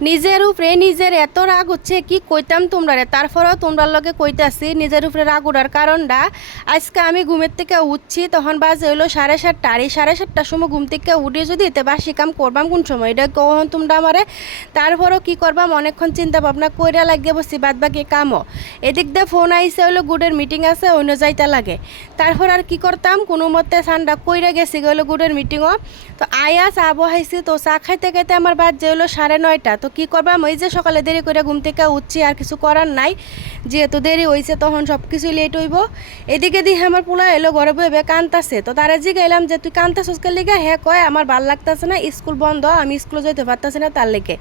নিজের উপরে নিজের এত রাগ হচ্ছে কি কইতাম তোমরা রে, তারপরেও তোমরার লগে কইতাছি নিজের উপরে রাগ উঠার কারণটা। আজকে আমি ঘুমের থেকে উঠছি, তখন বাজে হইলো 7:30। আর এই 7:30টার সময় ঘুম থেকে উঠে যদি এতে বাসি কাম করবাম কোন সময়, এটা কখন তোমরা আমারে। তারপরেও কি করবাম, অনেকক্ষণ চিন্তা ভাবনা কইরা লাগিয়ে বসছি বাদ বাকি কামও। এদিক দিয়ে ফোন আইসে হইলো গুডের মিটিং আছে, অন্য যাইতে লাগে। তারপর আর কি করতাম, কোনো মতে ঠান্ডা কইরা গেছি গেলো গুডের মিটিংও। তো আয়া চা বহাইছি, তো চা খাইতে খাইতে আমার বাজে হইলো 9:30। তো কি করবাম, ওই যে সকালে দেরি করে ঘুম থেকে উঠছি, আর কিছু করার নাই, যেহেতু দেরি হয়েছে তখন সব কিছু লেট হইব। এদিকে দিয়ে আমার পোলা এলো ঘরে বইবে কান্তাছে। তো তারা জিগাইলাম যে তুই কান্তাছস কে লিগা? হ্যাঁ কয় আমার ভাল লাগতেছে না, স্কুল বন্ধ, আমি স্কুলে যেতে পারতেছি না তার লেগে।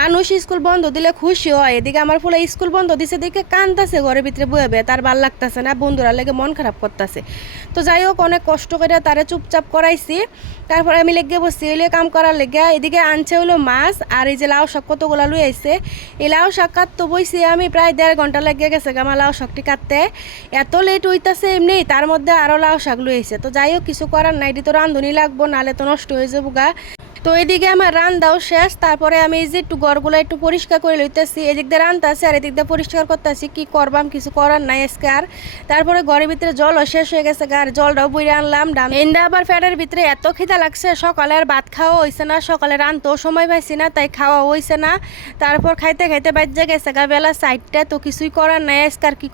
মানুষ স্কুল বন্ধ দিলে খুশি হয়, এদিকে আমার পোলা স্কুল বন্ধ দিছে দেখে কান্তাছে ঘরের ভিতরে বইবে, তার ভাল লাগতেছে না, বন্ধুরা লেগে মন খারাপ করতেছে। তো যাই হোক অনেক কষ্ট করে তারে চুপচাপ করাইছি। তারপরে আমি লেগে বসছি হইলে কাম করার লেগে। এদিকে আনছে হলো মাছ, আর এই যে লাউ শাক কতগুলো লুই আইছে। এই লাউ শাক কাটতে বইছি আমি, প্রায় 1.5 ঘন্টা লেগে গেছে আমার লাউ শাকটি কাটতে। এত লেট হইতাছে এমনি, তার মধ্যে আরও লাউ শাক লুই আইছে। তো যাই হোক কিছু করার নাই, এটি তো রাঁধুনি লাগবো, নাহলে তো নষ্ট হয়ে যাবো গা। তো এদিকে আমার রান্দাও শেষ। তারপরে আমি এই যে একটু ঘরগুলো একটু পরিষ্কার করে লইতেছি, এদিক দিয়ে রান্তাছি আর এদিক দিয়ে পরিষ্কার করতেছি। কি করবাম, কিছু করার নাই আজকে আর। তারপরে ঘরের ভিতরে জলও শেষ হয়ে গেছে, আর জলটাও বইরে আনলাম এন্দা। আবার ফ্যাটের ভিতরে এত খিদা লাগছে, সকালে আর ভাত খাওয়া হয়েছে না, সকালে রানতেও সময় পাইছি না, তাই খাওয়া হয়েছে না। তারপর খাইতে খাইতে বাজ্যে গেছে বেলা 4টা। তো কিছুই করার নাই আজকে আর কি